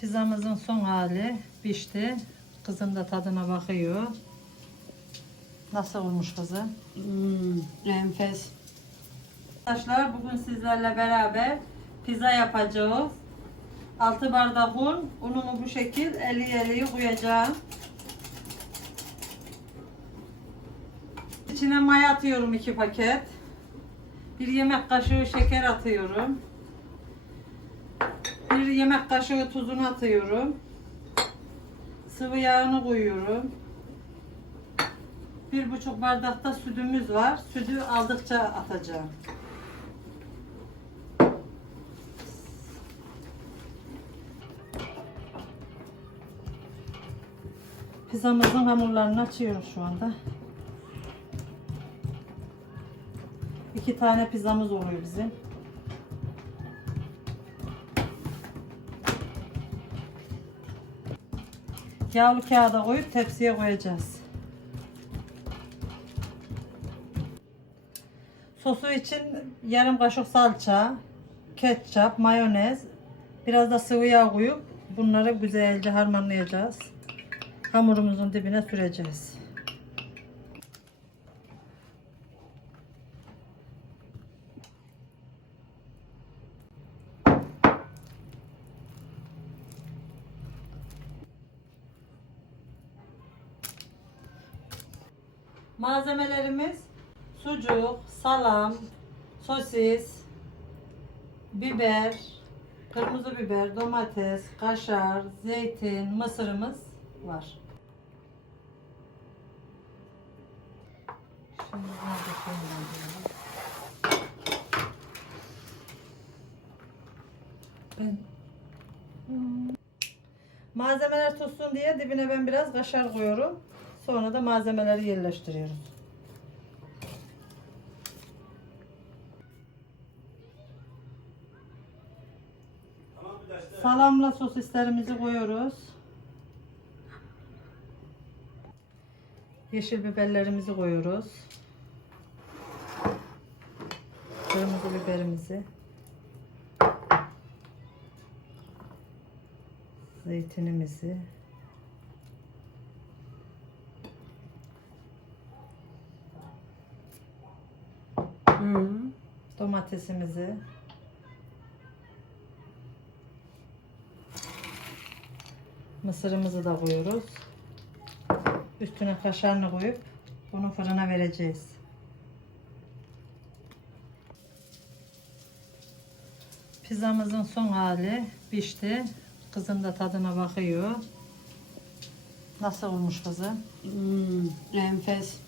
Pizzamızın son hali pişti. Kızım da tadına bakıyor. Nasıl olmuş kızım? Hmm, enfes. Arkadaşlar bugün sizlerle beraber pizza yapacağız. 6 bardak un. Unumu bu şekil eli eli koyacağım. İçine maya atıyorum 2 paket. Bir yemek kaşığı şeker atıyorum. Bir yemek kaşığı tuzunu atıyorum. Sıvı yağını koyuyorum. Bir buçuk bardakta sütümüz var. Sütü aldıkça atacağım. Pizzamızın hamurlarını açıyoruz şu anda. İki tane pizzamız oluyor bizim. Yağlı kağıda koyup tepsiye koyacağız. Sosu için yarım kaşık salça, ketçap, mayonez, biraz da sıvı yağ koyup bunları güzelce harmanlayacağız. Hamurumuzun dibine süreceğiz. Malzemelerimiz sucuk, salam, sosis, biber, kırmızı biber, domates, kaşar, zeytin, mısırımız var. Şimdi? Ben Hmm. Malzemeler tutsun diye dibine ben biraz kaşar koyuyorum. Sonra da malzemeleri yerleştiriyoruz. Salamla sosislerimizi koyuyoruz. Yeşil biberlerimizi koyuyoruz. Kırmızı biberimizi. Zeytinimizi. Domatesimizi. Mısırımızı da koyuyoruz. Üstüne kaşarını koyup bunu fırına vereceğiz. Pizzamızın son hali pişti. Kızım da tadına bakıyor. Nasıl olmuş kızım? Hmm, enfes.